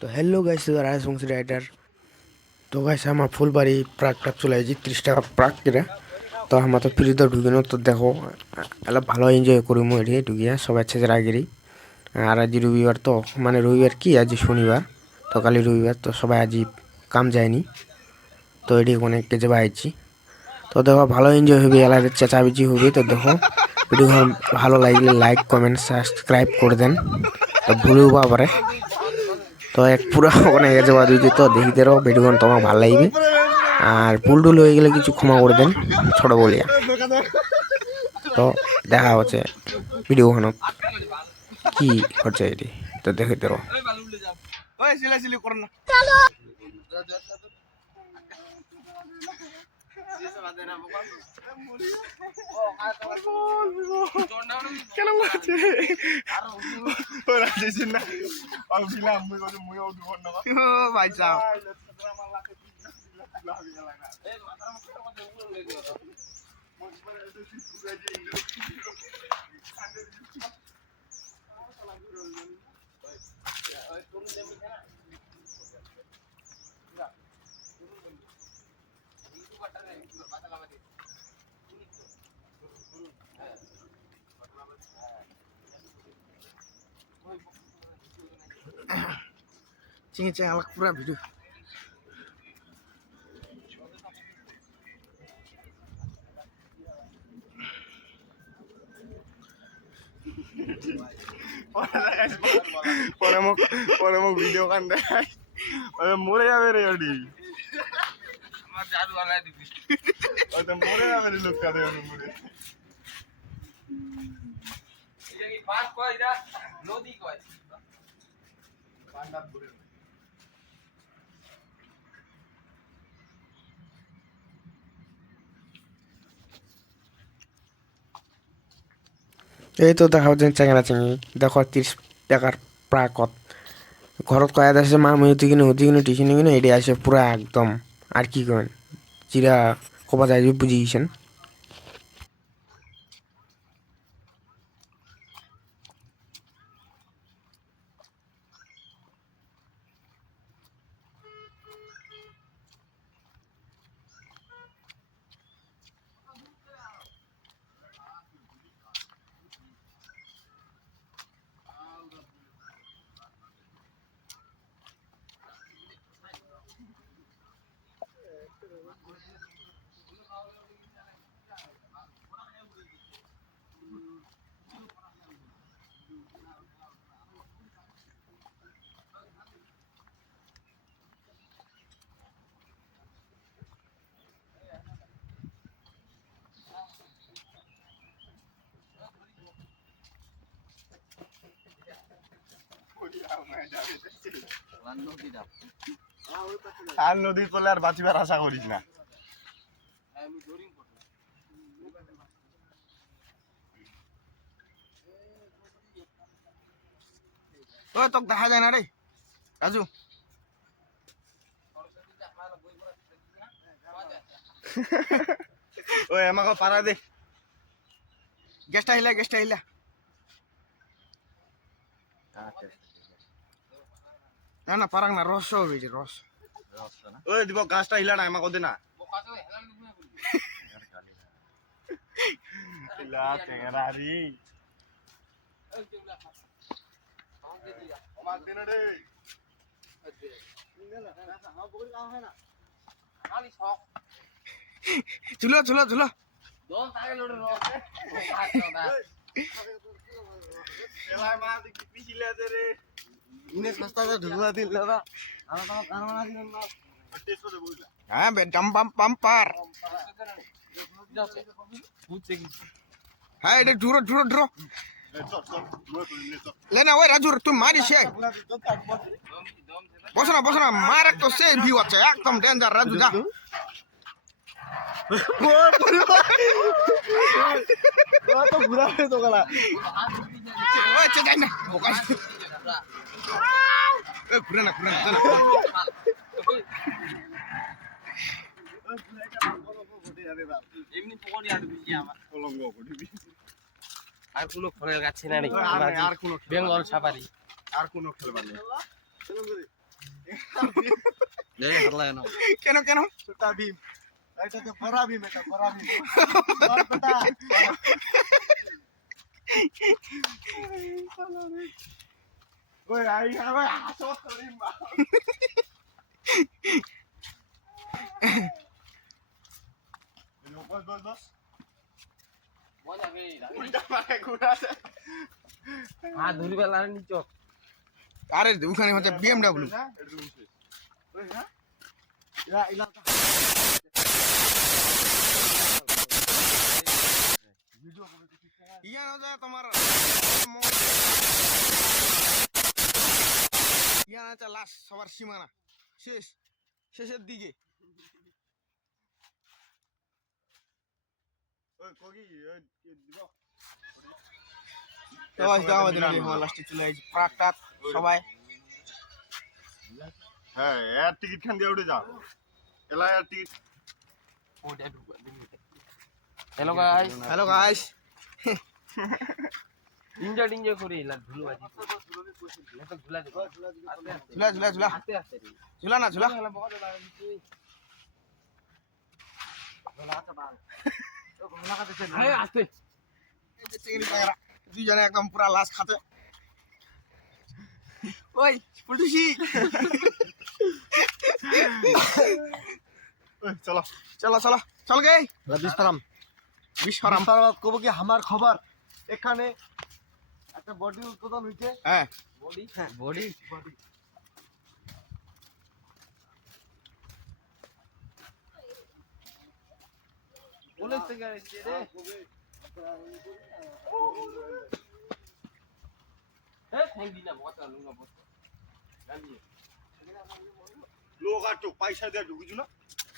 তো hello guys, Rajbanshi rider. তো guys আমার ফুলবাড়ি প্রাকটা চলে আইছি 30 টাকা প্রাক কিরা। তো আমার তো ফ্রিতে ঢুকিনো তো দেখো এলা ভালো এনজয় করিমু এটি ঢুকিয়া সবাই ছেড়ে আগেরই। আর আজ রবিবার তো মানে রবিবার কি আজ শনিবার, তো কালি রবিবার তো সবাই আজ কাম যায়নি। তো এটি অনেক কেজে বাইছি। তো দেখো ভালো এনজয় হবে, এলা চেঁচামেচি হবে। তো দেখো ভিডিও ভালো লাগলে লাইক কমেন্ট সাবস্ক্রাইব করে দেন, তো ভুলেও পারে। তো এক পুরো ওখানে গেছে বাদ হয়েছে, তো দেখিতে রো ভিডিওখন তোমার ভালো লাগবে। আর ভুল টুল হয়ে গেলে কিছু ক্ষমা করে দেন ছোট বলিয়া। তো দেখা হচ্ছে ভিডিওখানত কি হচ্ছে এটি, তো দেখিতে রো। কেন বলছে ওরা দিছেন না অবিলাম মুই কত মুই উঠব না ও ভাই সাহেব চিনি চাই আলাক পুরা ভিডিও পরে মোক ভিডিও কান দেখাই মরে যাবে রে ওটি আমার জাদু আলাই দিবি ওই তো মরে যাবে রে লোকটা রে মরে এটা কি পাস কই এটা নদী কই পান্ডা পুরে এই তো দেখা হচ্ছে চেঙ্গা চেঙ্গি দেখো 30 টাকার প্রাকত ঘরত কয়া আছে মা মই হতি কিনে টিউশন কিনে এটি আসে পুরা একদম। আর কি করেন চিরা কবা যায় বুঝি গেছেন। আর নদীর পলে আর বাঁচিবার আশা করিস না ও তোক দেখা যায় না রে রাজু ওই আমাকে পারা দে গ্যাসটা হিলা না না পারাক না রস হবে যে রস ওই দিব গাছটা হিলা না আমাকে দে না হিলা টেংরা রি আমার দিন রে চুলো দোন তাকে লড়ে রস এলাই মা কি পিছিলে রে ইনে সস্তাতে ঢুকলা দিল দাদা আমরা তো কারণা দিন না টেস্ট করে বইলা হ্যাঁ বে ডাম পাম্পার হ্যাঁ এটা ড্রো লেনা ওই রাজু তুই মারিস বসো না মার তো সেই ভিউ আছে একদম ডেঞ্জার রাজু যা তো ঘুরা তো গলা ওই চেজাই না ঘুরে না এমনি পকড়ি আর দিছি আমার কলঙ্গ পড়বি আর কোনো ফলের গাছ না রে আর কোনো বেঙ্গল সাফারি আর কোনো খেলবা নেই কেন কেন ছোটা ভীম এটা তো বড় ভীম এটা বড় ভীম বড় বেটা ওই আই হবে আসো তোরি মা বস বস বস মজা গই উল্টা মারে ঘুরাছে হাত ধরি বেলা নিচ আরে ওখানে হচ্ছে বিএমডব্লিউ ইয়ান হচ্ছে তোমার ইয়ান হচ্ছে লাস্ট সবার সীমানা শেষের দিকে লাস্টে চলে আসছে প্রাক সবাই হ্যাঁ এর টিকিট খান দিয়ে উঠে যাও এলা এর ticket hello guys hello guys enjoy করি লা ধুলো বাজি তো ধুলা দে ঝুলা আস্তে আস্তে ঝুলা না ঝুলা হলা বহুত লাগা দিছি আরে আস্তে চিংড়ি পায়রা দুইজনে একদম পুরা লাশ খাতে ওই পুলটুসি চলো চলো চলো চল গে বিশ্রাম বিশ্বরাম কব কি আমার খবর এখানে একটা বডি উৎপাদন হইছে হ্যাঁ বডি পুলিশ থেকে আসছে রে থ্যাংক দিনা বহুত লুঙ্গা বহুত গালি লোক আর তো পয়সা দিয়ে ঢুকিছু না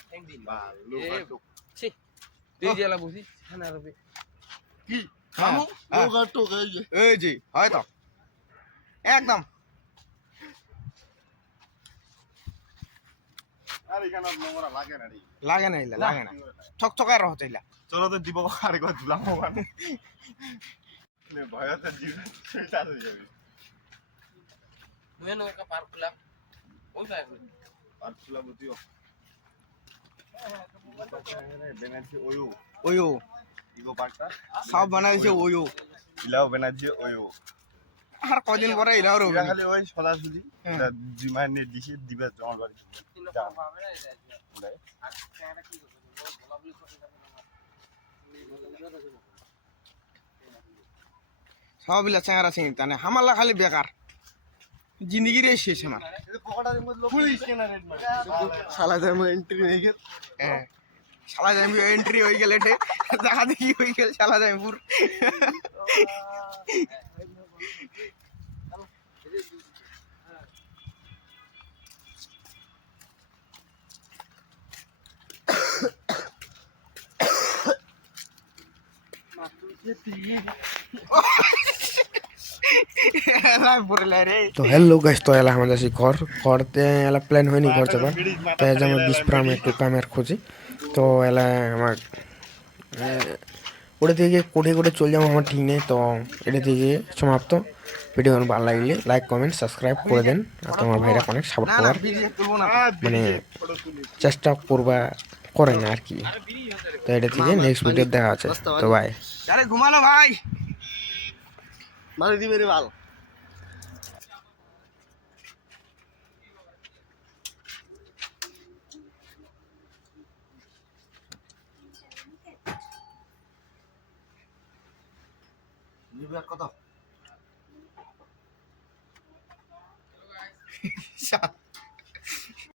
থ্যাংক দিন লোক আর তো ছি তুই জেলা বসি খানা রবে কি খামু? লোক আর তো এই জি হয়তো একদম আর এখানে নোংরা লাগে না রে লাগে না লাগে না ঠকঠকায় রহ চাইলা চলো তো দিব আরেকবার ধুলাম ওখানে ভয়তে জীবন শেষ হয়ে যাবে তুই নৌকা পার করলাম ওই পায় আর চুলাবতীও বেনার্জি ওয়ো ওয়ো ইগো পার্কটা সব বানাইছে ওয়ো ইলাও বেনার্জি ওয়ো আর কদিন পরে এলাও রবি এরা খালি ওই সদাসুদি জিমার নিয়ে দিছে দিবে তোমার বাড়ি সব বিলা চেঙ্গারা চিনি তানে হামাল্লা খালি বেকার জিন্দগি রে শেষ আমার পুলিশ কেনা রেড মার শালা যাই এন্ট্রি হয়ে গেল হ্যাঁ শালা যাই এন্ট্রি হয়ে গেল এটে দেখা দেখি হয়ে গেল শালা যাই পুর তো হ্যালো গাইস তো এলা আমাদের সেই ঘরতে এলা প্ল্যান হয়নি ঘর যাবার তাই আজ আমরা বিশ্রাম একটু কামের খুঁজি তো এলা আমার ওটা থেকে কোটে কোটে চলে যাবো আমার ঠিক নেই তো এটা থেকে সমাপ্ত ভিডিও ভালো লাগলে লাইক কমেন্ট সাবস্ক্রাইব করে দেন আর তোমার ভাইরা অনেক সাপোর্ট করার মানে চেষ্টা করবা করে না আর কি তো এটা থেকে নেক্সট ভিডিও দেখা আছে তো বাই আরে ঘুমানো ভাই মারি দিবে রে ভালো নিবে কত